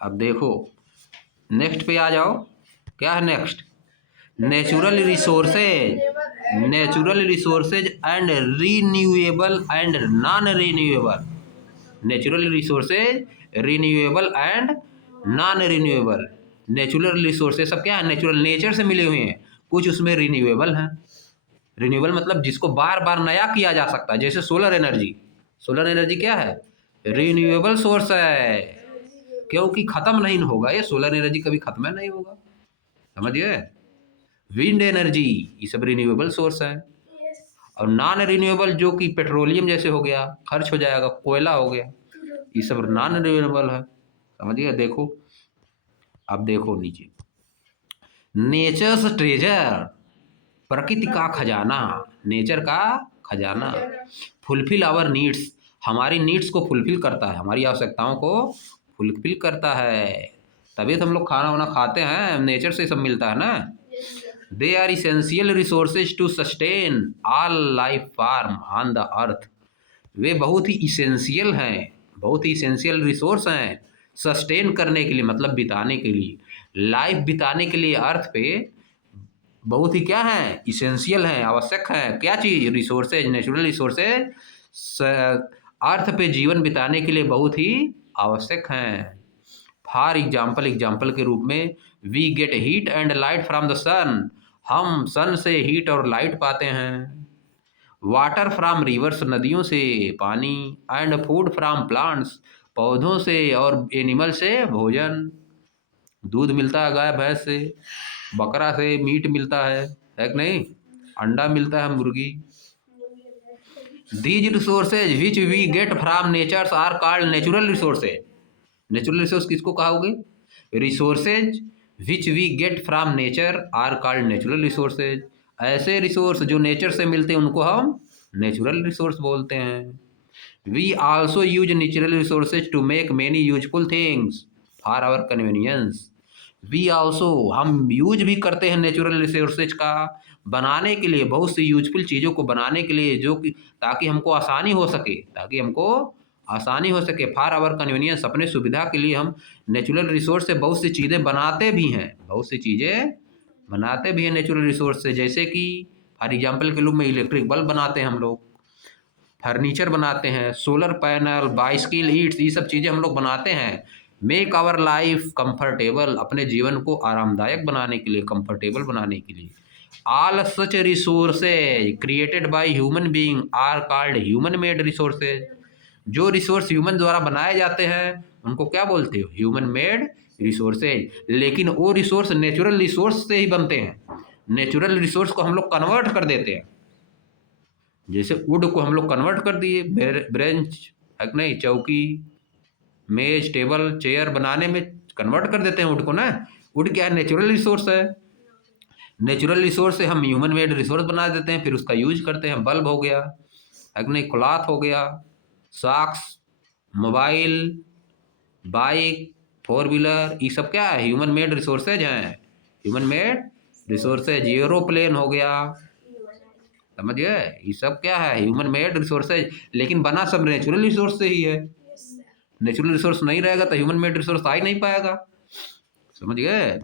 अब देखो नेक्स्ट पे आ जाओ। क्या है next? Natural resources, natural resources and renewable and non renewable. Natural resources, renewable and non renewable. Natural resources सब क्या है? नेचुरल, नेचर से मिले हुए हैं। कुछ उसमें रिन्यूएबल हैं। रिन्यूएबल मतलब जिसको बार बार नया किया जा सकता है, जैसे सोलर एनर्जी। सोलर एनर्जी क्या है? रिन्यूएबल सोर्स है, क्योंकि खत्म नहीं होगा ये सोलर एनर्जी, कभी खत्म नहीं होगा। समझिए? विंड एनर्जी, ये सब रिन्यूएबल सोर्स है। और नॉन रिन्यूएबल जो कि पेट्रोलियम जैसे हो गया, खर्च हो जाएगा, कोयला हो गया, ये सब नॉन रिन्यूएबल है। समझिए? देखो अब देखो नीचे, नेचर्स ट्रेजर, प्रकृति का खजाना, नेचर का खजाना। फुलफिल आवर नीड्स, हमारी नीड्स को फुलफिल करता है, हमारी आवश्यकताओं को फुलफिल करता है। तभी तो हम लोग खाना वाना खाते हैं, नेचर से सब मिलता है ना। They are essential resources to sustain all life form on the earth. वे बहुत ही इसेंशियल हैं, बहुत ही इसेंशियल रिसोर्स हैं सस्टेन करने के लिए, मतलब बिताने के लिए, लाइफ बिताने के लिए अर्थ पे बहुत ही क्या है? इसेंशियल हैं, आवश्यक हैं। क्या चीज़? रिसोर्सेज, नेचुरल रिसोर्सेज अर्थ पे जीवन बिताने के लिए बहुत ही आवश्यक हैं। फॉर एग्जाम्पल, एग्जाम्पल के रूप में, we get heat and light from the sun, हम सन से हीट और लाइट पाते हैं। वाटर फ्रॉम रिवर्स, नदियों से पानी। एंड फूड फ्रॉम प्लांट्स, पौधों से और एनिमल से भोजन। दूध मिलता है गाय भैंस से, बकरा से मीट मिलता है कि नहीं? अंडा मिलता है मुर्गी। These resources which we get from natures are called natural resources. Natural resource किसको कहोगे? Resources which we get from nature are called natural resources. ऐसे रिसोर्स जो नेचर से मिलते हैं उनको हम नेचुरल रिसोर्स बोलते हैं। We also use natural resources to make many useful things for our convenience. We also, हम यूज भी करते हैं नेचुरल रिसोर्सेज का बनाने के लिए, बहुत सी यूजफुल चीज़ों को बनाने के लिए, जो कि ताकि हमको आसानी हो सके, ताकि हमको आसानी हो सके। फॉर आवर कन्वीनियंस, अपने सुविधा के लिए हम नेचुरल रिसोर्स से बहुत सी चीज़ें बनाते भी हैं, बहुत सी चीज़ें बनाते भी हैं नेचुरल रिसोर्स से। जैसे कि फॉर एग्जाम्पल के रूप में इलेक्ट्रिक बल्ब बनाते हैं हम लोग, फर्नीचर बनाते हैं, सोलर पैनल, बाइसिकल, ईट्स, ये सब चीज़ें हम लोग बनाते हैं। मेक आवर लाइफ कंफर्टेबल, अपने जीवन को आरामदायक बनाने के लिए, कंफर्टेबल बनाने के लिए। All such resources created by human being are called human made resources. जो रिसोर्स ह्यूमन द्वारा बनाए जाते हैं उनको क्या बोलते हो? Human made resources. लेकिन वो रिसोर्स नेचुरल रिसोर्स से ही बनते हैं। नेचुरल रिसोर्स को हम लोग कन्वर्ट कर देते हैं, जैसे वुड को हम लोग कन्वर्ट कर दिए, ब्रेंच है कि नहीं, चौकी, मेज, टेबल, चेयर बनाने में कन्वर्ट कर देते हैं वुड को ना। वुड क्या है? नेचुरल रिसोर्स है। नेचुरल रिसोर्स से हम ह्यूमन मेड रिसोर्स बना देते हैं, फिर उसका यूज करते हैं। बल्ब हो गया है कि नहीं, क्लॉथ हो गया, socks, mobile, bike, four wheeler, ये सब क्या है? ह्यूमन मेड रिसोर्सेज हैं, ह्यूमन मेड रिसोर्सेज। एरोप्लेन हो गया, समझ गए? ये सब क्या है? Human made resources. लेकिन बना सब नेचुरल रिसोर्स से ही है। नेचुरल रिसोर्स नहीं रहेगा तो ह्यूमन मेड रिसोर्स आ ही नहीं पाएगा। समझ गए?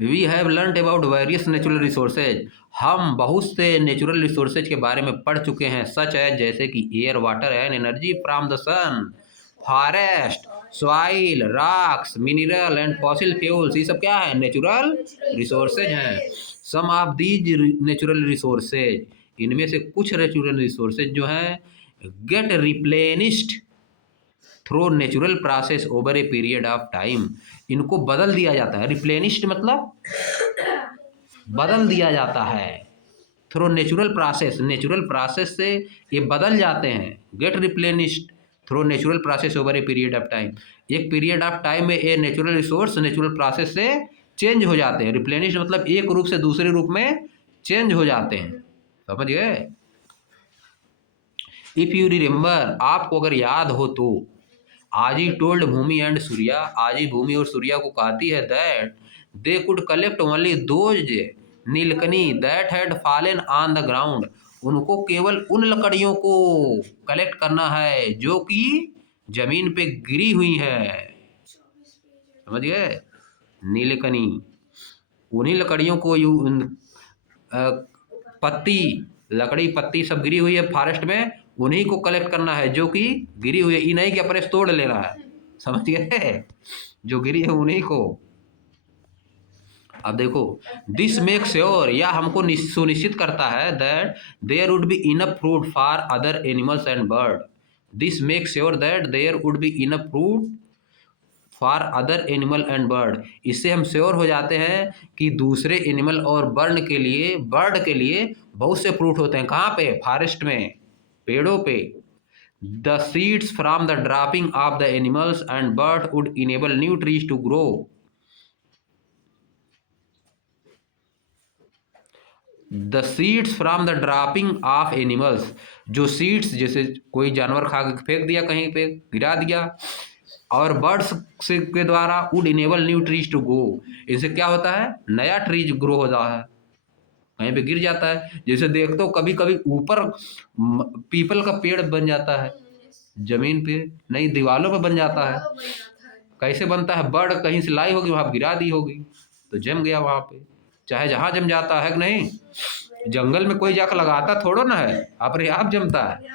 We have learn about various natural resources, हम बहुत से नेचुरल रिसोर्सेज के बारे में पढ़ चुके हैं। सच है जैसे कि air, water and energy from the sun, forest, soil, rocks, mineral and fossil fuels, ये सब क्या है? नेचुरल रिसोर्सेज हैं। Some of these natural resources, इनमें से कुछ नेचुरल रिसोर्सेज जो हैं get replenished through natural process over a period of time, इनको बदल दिया जाता है। रिप्लेनिश्ड मतलब बदल दिया जाता है, through natural process, natural process से ये बदल जाते हैं। Get replenished through natural process over a period of time, एक पीरियड ऑफ टाइम में ये नेचुरल रिसोर्स नेचुरल प्रोसेस से चेंज हो जाते हैं। रिप्लेनिश्ड मतलब एक रूप से दूसरे रूप में चेंज हो जाते हैं। समझ गए? इफ यू रिमेंबर, आपको अगर याद हो तो, आज ही टोल्ड भूमि एंड सूर्या, आज ही भूमि और सूर्या को कहती है that they could collect only those नीलकनी that had fallen on the ground, उनको केवल उन लकड़ियों को कलेक्ट करना है जो कि जमीन पे गिरी हुई है। समझ गए? नीलकनी, उन्हीं लकड़ियों को पत्ती, लकड़ी पत्ती सब गिरी हुई है फॉरेस्ट में, उन्हीं को कलेक्ट करना है जो कि गिरी हुई है, ये नहीं कि अपने से तोड़ लेना है। समझ गए? जो गिरी है उन्हीं को। अब देखो, दिस मेक श्योर, या हमको सुनिश्चित करता है that there would be enough fruit for other animals and bird. This make sure that there would be enough fruit for other animal and bird. इससे हम श्योर हो जाते हैं कि दूसरे एनिमल और बर्ड के लिए बहुत से फ्रूट होते हैं। कहाँ पे? फॉरेस्ट में, पेड़ों पे। The seeds from the dropping of the animals and bird would enable new trees to grow. The seeds from the dropping of animals, जो सीड्स जैसे कोई जानवर खा के फेंक दिया, कहीं पे गिरा दिया, और बर्ड्स से के द्वारा would enable new trees to grow. इनसे क्या होता है? नया ट्रीज ग्रो हो जाता है, कहीं पे गिर जाता है। जैसे देखते हो कभी कभी ऊपर पीपल का पेड़ बन जाता है, जमीन पे नहीं, दीवालों पे बन जाता है। कैसे बनता है? बर्ड कहीं से लाई होगी, वहां गिरा दी होगी तो जम गया वहां पे। चाहे जहां जम जाता है कि नहीं, जंगल में कोई जाकर लगाता थोड़ो ना है, अपने आप जमता है।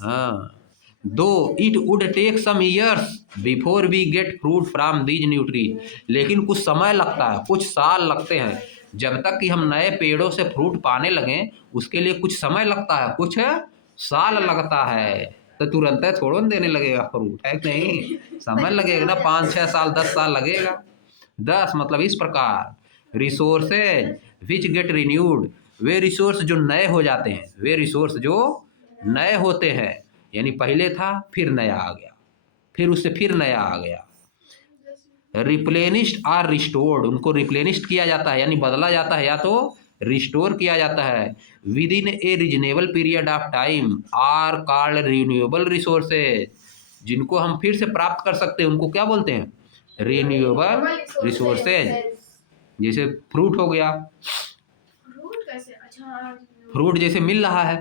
हाँ, though it would take some years before we get fruit from these new trees, लेकिन कुछ समय लगता है, कुछ साल लगते हैं जब तक कि हम नए पेड़ों से फ्रूट पाने लगें। उसके लिए कुछ समय लगता है, कुछ साल लगता है। तो तुरंत थोड़ो देने लगेगा फ्रूट, है कि नहीं? समय लगेगा ना, 5-6 साल 10 साल लगेगा। 10 मतलब इस प्रकार, रिसोर्सेज विच गेट रिन्यूड, वे रिसोर्स जो नए हो जाते हैं, वे रिसोर्स जो नए होते हैं, यानी पहले था फिर नया आ गया, फिर उससे फिर नया आ गया। रिप्लेनिश्ड आर रिस्टोर्ड, उनको रिप्लेनिश्ड किया जाता है यानी बदला जाता है, या तो रिस्टोर किया जाता है। Within a reasonable period of time are called renewable resources, जिनको हम फिर से प्राप्त कर सकते हैं उनको क्या बोलते हैं? Renewable resources. जैसे फ्रूट हो गया, फ्रूट जैसे मिल रहा है,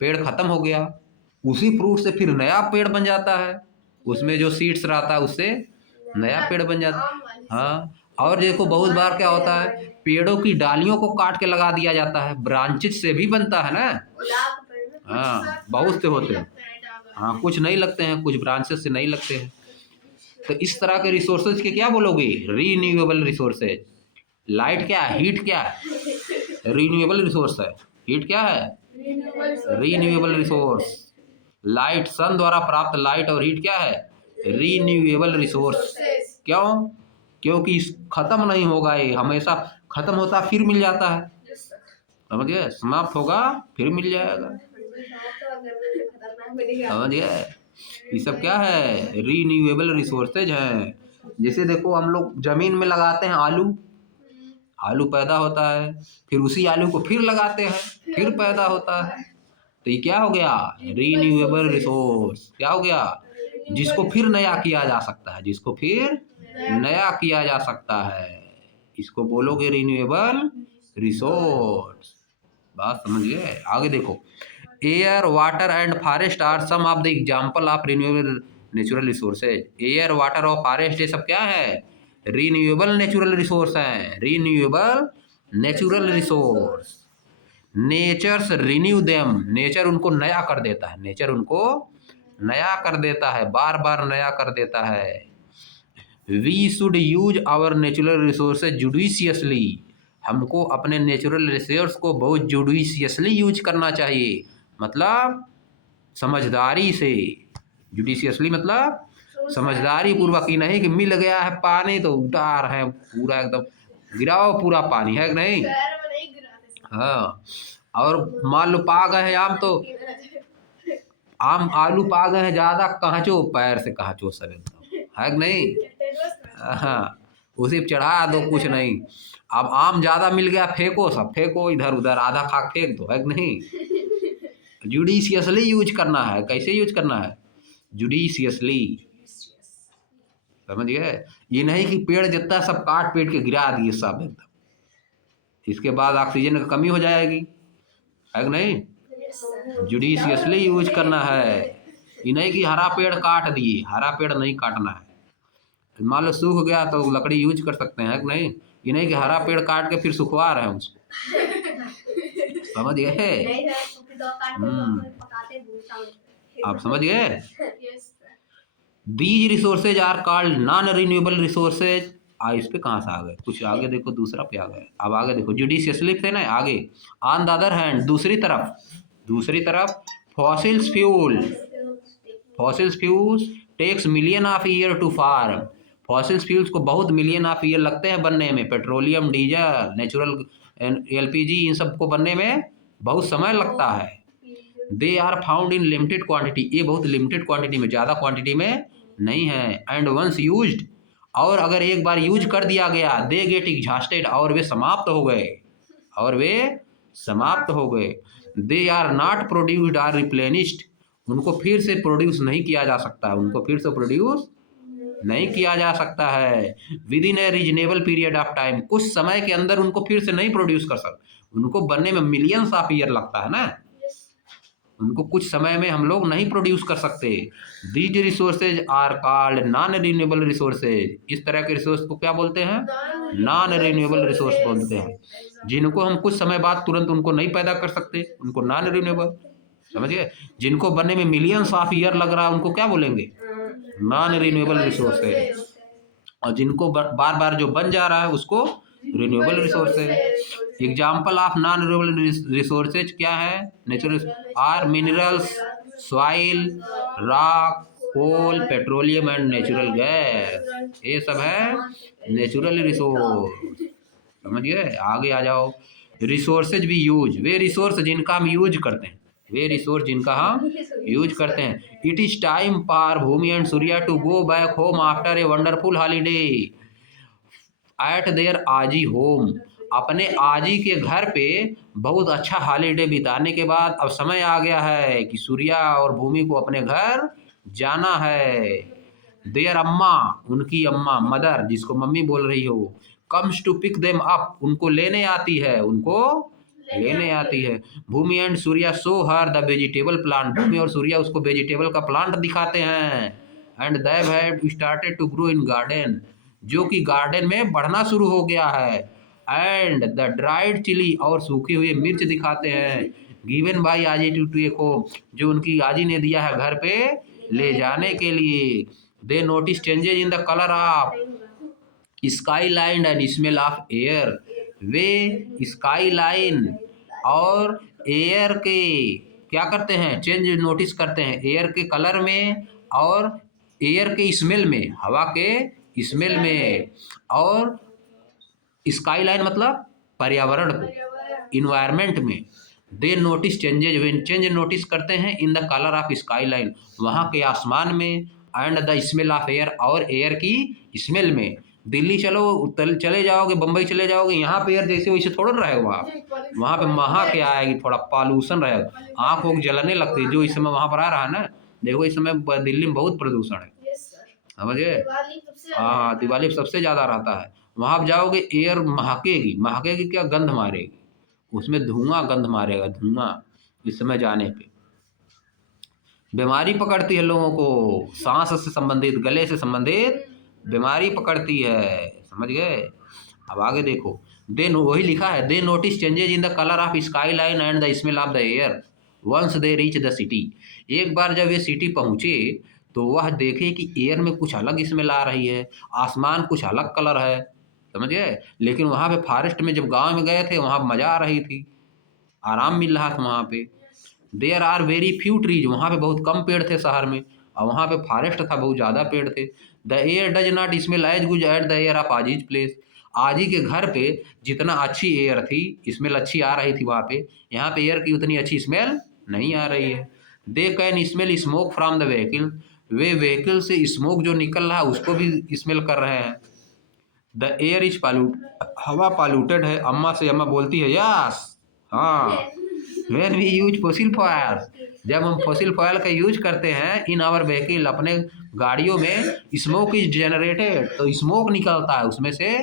पेड़ खत्म हो गया, उसी फ्रूट से फिर नया पेड़ बन जाता है, उसमें जो सीड्स रहता है उससे नया पेड़ बन जाता है। हाँ, और देखो बहुत बार क्या होता है, पेड़ों की डालियों को काट के लगा दिया जाता है, ब्रांचेज से भी बनता है ना। हाँ, बहुत से होते हैं। हाँ, कुछ नहीं लगते हैं, कुछ ब्रांचेस से नहीं लगते हैं। तो इस तरह के रिसोर्सेज के क्या बोलोगे? Renewable resources. लाइट क्या है? हीट क्या है? रीन्यूएबल रिसोर्स है। हीट क्या है? Renewable resource. लाइट, सन द्वारा प्राप्त लाइट और हीट क्या है? Renewable resource. क्यों? क्योंकि खत्म नहीं होगा, ये हमेशा खत्म होता फिर मिल जाता है। समझ गए? समाप्त होगा फिर मिल जाएगा। समझ गए? ये सब क्या है? रीन्यूएबल रिसोर्सेज हैं। जैसे देखो हम लोग जमीन में लगाते हैं आलू, आलू पैदा होता है, फिर उसी आलू को फिर लगाते हैं, फिर पैदा होता है। तो ये क्या हो गया? Renewable resource. क्या हो गया? जिसको फिर नया किया जा सकता है, जिसको फिर नया किया जा सकता है, इसको बोलोगे रीन्यूएबल रिसोर्स। बात समझ गए? आगे देखो, air water and forest are some of the example of renewable natural resources. Air water और फॉरेस्ट ये सब क्या है? रिन्यूएबल नेचुरल रिसोर्स हैं, renewable natural resource. Natures renew them, nature उनको नया कर देता है, नेचर उनको नया कर देता है, बार बार नया कर देता है। We should use our natural resources judiciously, हमको अपने नेचुरल रिसोर्स को बहुत जुडिशियसली यूज करना चाहिए, मतलब समझदारी से। जुडिशियसली मतलब समझदारी पूर्वक, ही नहीं कि मिल गया है पानी तो उतार है पूरा एकदम, गिराओ पूरा पानी, है कि नहीं? हाँ, और मान लो पा गए हैं आम, तो आम आलू पा गए हैं ज़्यादा, कहाँचो पैर से कहाँचो सब एकदम, है कि नहीं? हाँ, उसी पे चढ़ा दो, कुछ नहीं। अब आम ज़्यादा मिल गया, फेंको, सब फेंको इधर उधर, आधा खा फेंक दो, है कि नहीं? जुडिशियसली यूज करना है। कैसे यूज करना है? जुडिशियसली। समझ गए? ये नहीं कि पेड़ जितना सब काट पीट के गिरा दिए सब एकदम, इसके बाद ऑक्सीजन की कमी हो जाएगी, है कि नहीं? जुडिशियसली यूज करना है। ये नहीं कि हरा पेड़ काट दिए, हरा पेड़ नहीं काटना है, मान लो सूख गया तो लकड़ी यूज कर सकते हैं कि नहीं, ये नहीं कि हरा पेड़ काट के फिर सुखवा रहे हैं उसको। समझ गए? आप समझ गए? These resources are called non renewable resources. इस पे कहाँ से आ गए, कुछ आगे देखो, दूसरा पे आ गए। अब आगे देखो, जुडिशियसली थे ना आगे। ऑन द अदर हैंड, दूसरी तरफ fossils fuels takes million of year to form. Fossils fuels को बहुत मिलियन ऑफ ईयर लगते हैं बनने में। पेट्रोलियम, डीजल, नेचुरल एलपीजी, इन सब को बनने में बहुत समय लगता है। They are found in limited quantity, ये बहुत लिमिटेड क्वांटिटी में, ज़्यादा क्वांटिटी में नहीं है। एंड वंस यूज्ड, और अगर एक बार यूज कर दिया गया, दे गेट एग्जॉस्टेड, और वे समाप्त हो गए। They are not produced or replenished, उनको फिर से प्रोड्यूस नहीं किया जा सकता है। Within a reasonable period of time, कुछ समय के अंदर उनको फिर से नहीं प्रोड्यूस कर सकते। उनको बनने में मिलियंस ऑफ ईयर लगता है ना, उनको कुछ समय में हम लोग नहीं प्रोड्यूस कर सकते। These resources are called non renewable resources. इस तरह के रिसोर्स को क्या बोलते हैं? नॉन रिन्यूएबल रिसोर्स बोलते हैं। जिनको हम कुछ समय बाद तुरंत उनको नहीं पैदा कर सकते, उनको नॉन रिन्यूएबल। समझ गए? जिनको बनने में मिलियंस ऑफ ईयर लग रहा है, उनको क्या बोलेंगे? Non renewable resources. और जिनको बार बार जो बन जा रहा है, उसको renewable resources. Example of non renewable resources क्या है? Natural or minerals, soil, rock, coal, petroleum and natural gas. ये सब है नेचुरल रिसोर्स। समझिए? आगे आ जाओ। रिसोर्सेज भी यूज, वे रिसोर्स जिनका हम यूज करते हैं। It is time for Bhumi and Surya to go back home after a wonderful holiday at their aaji home. अपने आजी के घर पे बहुत अच्छा हॉलीडे बिताने के बाद अब समय आ गया है कि सूर्या और भूमि को अपने घर जाना है। देयर अम्मा, उनकी अम्मा, मदर, जिसको मम्मी बोल रही हो, comes to pick them up, उनको लेने आती है। Bhumi and Surya show her the vegetable plant, Bhumi और सूर्या उसको वेजिटेबल का प्लांट दिखाते हैं। And they have started to grow in garden, जो कि गार्डन में बढ़ना शुरू हो गया है। एंड द ड्राइड चिली, और सूखी हुई मिर्च दिखाते हैं। गिवन बाई आजी टू एको, जो उनकी आजी ने दिया है घर पे ले जाने के लिए। दे notice changes in the colour of sky line and smell of air. Way sky line और एयर के क्या करते हैं? चेंज नोटिस करते हैं, एयर के कलर में और एयर के स्मेल में, हवा के स्मेल में। और स्काई लाइन मतलब पर्यावरण को, इन्वायरमेंट में। दे notice changes, when change notice करते हैं इन the colour of sky line, वहाँ के आसमान में। And the smell of air, और एयर की स्मेल में। दिल्ली चले जाओगे, बम्बई चले जाओगे, यहाँ पे एयर जैसे वैसे थोड़ा रहेगा, वहाँ पे महा के आएगी, थोड़ा पॉल्यूशन रहेगा, आँख वोक जलने लगती है, जो इस समय वहाँ पर आ रहा है ना। देखो इस समय दिल्ली में बहुत प्रदूषण है, समझे? हाँ, दिवाली सबसे ज़्यादा रहता है। वहाँ आप जाओगे, एयर महकेगी क्या? गंध मारेगी, उसमें धुआं गंध मारेगा, धुआं। इस समय जाने पे बीमारी पकड़ती है लोगों को, सांस से संबंधित, गले से संबंधित बीमारी पकड़ती है। समझ गए? अब आगे देखो, देन वही लिखा है, they notice changes in the colour of sky line and the smell of the air once they reach the city. एक बार जब ये सिटी पहुँचे तो वह देखे कि एयर में कुछ अलग स्मेल आ रही है, आसमान कुछ अलग कलर है। समझ गए? लेकिन वहाँ पे फॉरेस्ट में जब गांव में गए थे, वहाँ मज़ा आ रही थी, आराम मिल रहा था वहाँ पे। There are very few trees, वहाँ पे बहुत कम पेड़ थे शहर में, और वहाँ पे फॉरेस्ट था, बहुत ज़्यादा पेड़ थे। The air does not smell as good at the air of Aaji's place. आजी के घर पे जितना अच्छी एयर थी, स्मेल अच्छी आ रही थी वहाँ पे, यहाँ पे एयर की उतनी अच्छी स्मेल नहीं आ रही है। They can smell smoke from the vehicle, way vehicle से स्मोक जो निकल रहा है उसको भी स्मेल कर रहे हैं। द एयर इज पॉल्यूट, हवा पॉल्यूटेड है। अम्मा से अम्मा बोलती है यस, हाँ। When we use fossil foil, जब हम फॉसिल फॉयल का यूज करते हैं इन आवर व्हीकल, अपने गाड़ियों में, स्मोक इज जनरेटेड, तो स्मोक निकलता है, उसमें से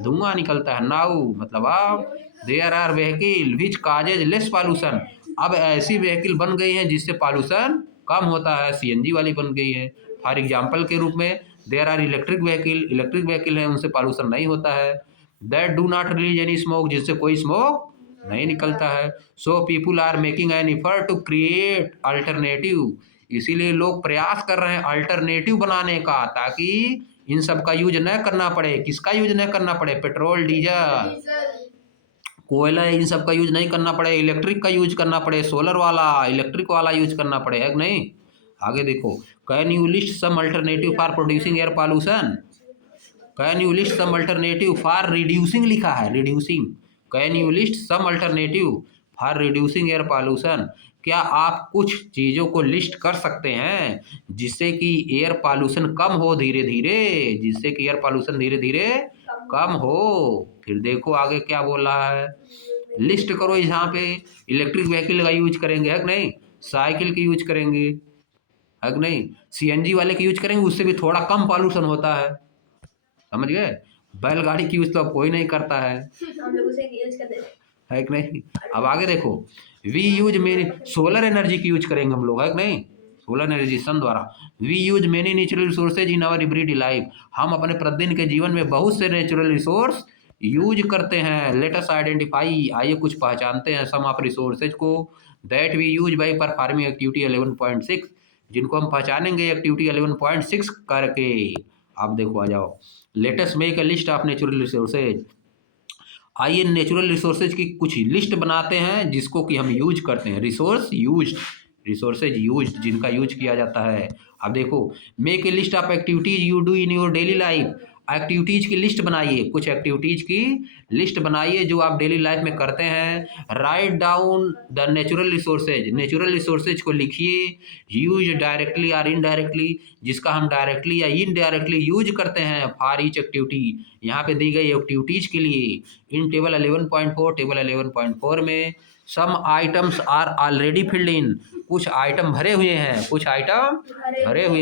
धुआं निकलता है। नाउ मतलब अब there are vehicle which causes less pollution, अब ऐसी व्हीकल बन गई हैं जिससे पॉल्यूशन कम होता है, सीएनजी वाली बन गई है। फॉर एग्जाम्पल के रूप में देयर आर इलेक्ट्रिक व्हीकल है, उनसे पॉल्यूशन नहीं होता है। That do not release any smoke, जिससे कोई स्मोक नहीं निकलता है। So people are making an effort to create alternative, इसीलिए लोग प्रयास कर रहे हैं अल्टरनेटिव बनाने का, ताकि इन सब का यूज न करना पड़े। किसका यूज न करना पड़े? पेट्रोल, डीजल, कोयला, इन सब का यूज नहीं करना पड़े, इलेक्ट्रिक का यूज करना पड़े, सोलर वाला, इलेक्ट्रिक वाला यूज करना पड़े, है कि नहीं? आगे देखो, can you list some alternative for producing air pollution? Can you list some alternative for reducing लिखा है, reducing. Can you list some alternative for reducing air pollution? क्या आप कुछ चीज़ों को लिस्ट कर सकते हैं जिससे कि एयर पॉल्यूशन कम हो धीरे धीरे, जिससे कि एयर पॉल्यूशन धीरे धीरे कम हो? फिर देखो आगे क्या बोल रहा है, लिस्ट करो। यहाँ पे इलेक्ट्रिक व्हीकल का यूज करेंगे, है कि नहीं? साइकिल की यूज करेंगे, है कि नहीं? सीएनजी वाले की यूज करेंगे, उससे भी थोड़ा कम पॉल्यूशन होता है, समझ गए? बैलगाड़ी की यूज तो अब कोई नहीं करता है, हम लोग उसे यूज करते है कि नहीं? अब आगे देखो, we use many, solar energy की यूज करेंगे हम लोग, है कि नहीं? सोलर एनर्जी सन द्वारा। We use many natural resources in our everyday life, हम अपने प्रतिदिन के जीवन में बहुत से नेचुरल रिसोर्स यूज करते हैं। लेट अस आइडेंटिफाई, आइए कुछ पहचानते हैं सम ऑफ रिसोर्सेज को, that we use by performing activity 11.6, जिनको हम पहचानेंगे एक्टिविटी 11.6 करके। आप देखो आ जाओ, latest make a list of natural resources. आइए नेचुरल रिसोर्सेज की कुछ लिस्ट बनाते हैं जिसको कि हम यूज करते हैं। रिसोर्सेज यूज, जिनका यूज किया जाता है। अब देखो, make a list of activities you do in your daily life, activities की लिस्ट बनाइए, कुछ एक्टिविटीज की लिस्ट बनाइए जो आप डेली लाइफ में करते हैं। Write down the natural resources को लिखिए, यूज डायरेक्टली और इनडायरेक्टली, जिसका हम डायरेक्टली या इनडायरेक्टली यूज करते हैं फॉर ईच एक्टिविटी, यहाँ पे दी गई एक्टिविटीज के लिए। इन टेबल 11.4 में some items are already filled in, कुछ आइटम भरे हुए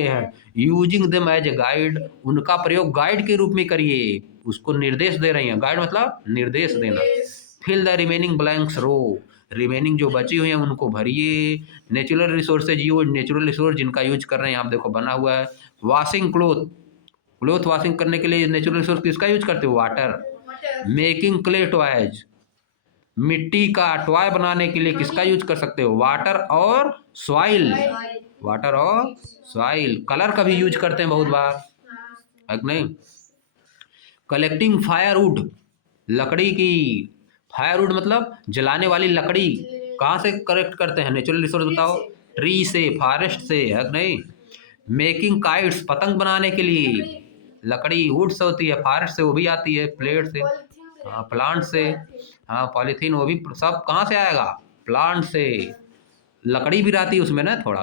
हैं, using them as a guide, उनका प्रयोग गाइड के रूप में करिए, उसको निर्देश दे रही हैं। गाइड मतलब निर्देश देना। Fill the remaining blanks row, remaining जो बची हुई हैं उनको भरिए। Natural resources use, natural resource जिनका यूज कर रहे हैं, आप देखो बना हुआ है। वॉशिंग क्लोथ वॉशिंग करने के लिए नेचुरल रिसोर्स किसका यूज करते हो? वाटर। मेकिंग क्ले टॉयज, मिट्टी का टॉय बनाने के लिए किसका यूज कर सकते हो? वाटर और सॉइल, कलर का भी यूज करते हैं बहुत बार, है कि नहीं? कलेक्टिंग फायरवुड, लकड़ी की, फायरवुड मतलब जलाने वाली लकड़ी, कहाँ से कलेक्ट करते हैं? नेचुरल रिसोर्स बताओ। ट्री से, फॉरेस्ट से, है कि नहीं? मेकिंग काइट्स, पतंग बनाने के लिए लकड़ी वुड से होती है, फॉरेस्ट से वो भी आती है, प्लेट से, हाँ प्लांट से, हाँ पॉलीथीन वो भी सब कहाँ से आएगा? प्लांट से। लकड़ी भी रहती है उसमें ना, थोड़ा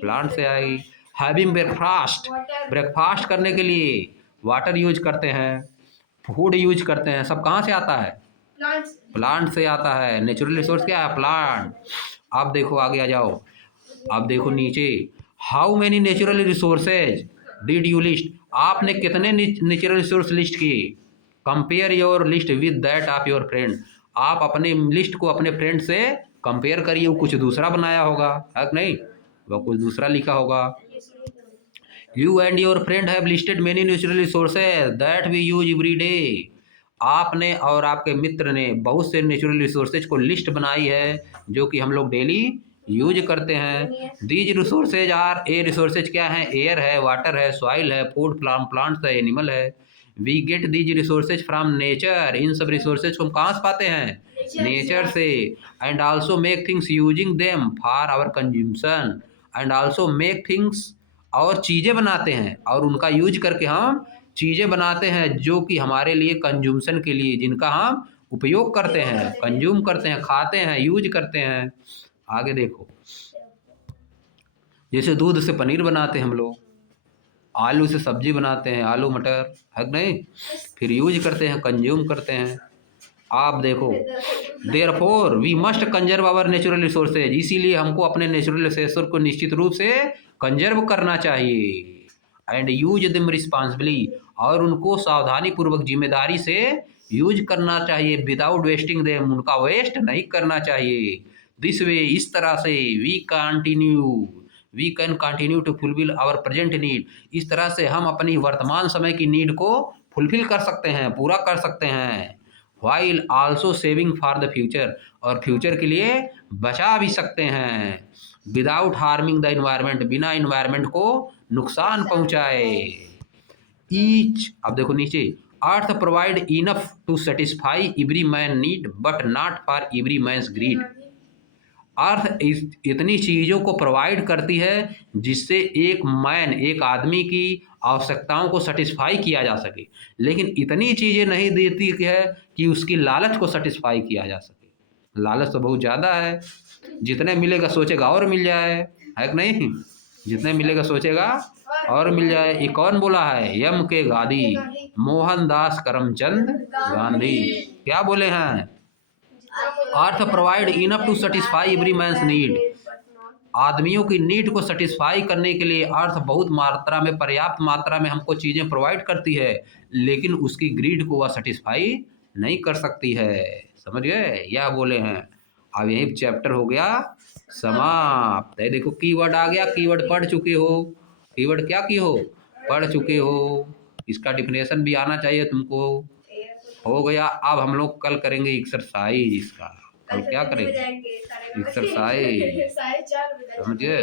प्लांट से आएगी। हैविंग ब्रेकफास्ट करने के लिए वाटर यूज करते हैं, फूड यूज करते हैं, सब कहाँ से आता है? प्लांट से आता है। नेचुरल रिसोर्स क्या है? प्लांट। अब देखो आगे आ जाओ, अब देखो नीचे, how many natural resources did you list, आपने कितने नेचुरल रिसोर्स लिस्ट किए? Compare your list with that of your friend, आप अपने लिस्ट को अपने फ्रेंड से कंपेयर करिए, वो कुछ दूसरा बनाया होगा, है कि नहीं? वो कुछ दूसरा लिखा होगा। You and your friend have listed many natural resources that we use every day, आपने और आपके मित्र ने बहुत से नेचुरल रिसोर्सेज को लिस्ट बनाई है जो कि हम लोग डेली यूज करते हैं। These resources are, A resources क्या है? एयर है, वाटर है, सॉइल है, फूड, प्लांट्स है, एनिमल है। We get these resources from nature, इन सब रिसोर्सेज को हम कहाँ से पाते हैं? नेचर से। And also make things using them for our consumption, and also make things, और चीज़ें बनाते हैं, और उनका यूज करके हम चीज़ें बनाते हैं जो कि हमारे लिए कंज्यूमशन के लिए, जिनका हम उपयोग करते हैं, कंज्यूम करते हैं, खाते हैं, यूज करते हैं। आगे देखो, जैसे दूध से पनीर बनाते हैं हम लोग, आलू से सब्जी बनाते हैं, आलू मटर, है कि नहीं? फिर यूज करते हैं, कंज्यूम करते हैं। आप देखो, therefore we must conserve our natural resources, इसीलिए हमको अपने नेचुरल रिसोर्स को निश्चित रूप से कंजर्व करना चाहिए। एंड यूज देम रिस्पॉन्सिबली, और उनको सावधानी पूर्वक, जिम्मेदारी से यूज करना चाहिए। विदाउट वेस्टिंग देम, उनका वेस्ट नहीं करना चाहिए। दिस वे, इस तरह से, we can continue to fulfil our present need. इस तरह से हम अपनी वर्तमान समय की नीड को फुलफिल कर सकते हैं, पूरा कर सकते हैं। While also saving for the future, और फ्यूचर के लिए बचा भी सकते हैं। विदाउट हार्मिंग द इन्वायरमेंट, बिना इन्वायरमेंट को नुकसान पहुंचाए। ईच, अब देखो नीचे, earth provide enough to satisfy every man need but not for every man's greed. Earth इतनी चीज़ों को प्रोवाइड करती है जिससे एक आदमी की आवश्यकताओं को सेटिस्फाई किया जा सके, लेकिन इतनी चीज़ें नहीं देती है कि उसकी लालच को सेटिस्फाई किया जा सके। लालच तो बहुत ज़्यादा है, जितने मिलेगा सोचेगा और मिल जाए, है कि नहीं? जितने मिलेगा सोचेगा और मिल जाए। ये कौन बोला है? यम के गांधी, मोहनदास करमचंद गांधी। क्या बोले हैं? Earth provide enough to satisfy every man's need. आदमियों की नीड को सेटिस्फाई करने के लिए अर्थ बहुत मात्रा में, पर्याप्त मात्रा में हमको चीज़ें प्रोवाइड करती है, लेकिन उसकी ग्रीड को वह सेटिस्फाई नहीं कर सकती है। समझ गए? यह बोले हैं। अब यही चैप्टर हो गया समाप्त। है देखो कीवर्ड आ गया, कीवर्ड पढ़ चुके हो। कीवर्ड क्या की हो? पढ़ चुके हो। इसका डिफिनेशन भी आना चाहिए तुमको। हो गया। अब हम लोग कल करेंगे एक्सरसाइज। इसका कल क्या करेंगे? एक्सरसाइज। समझ गए?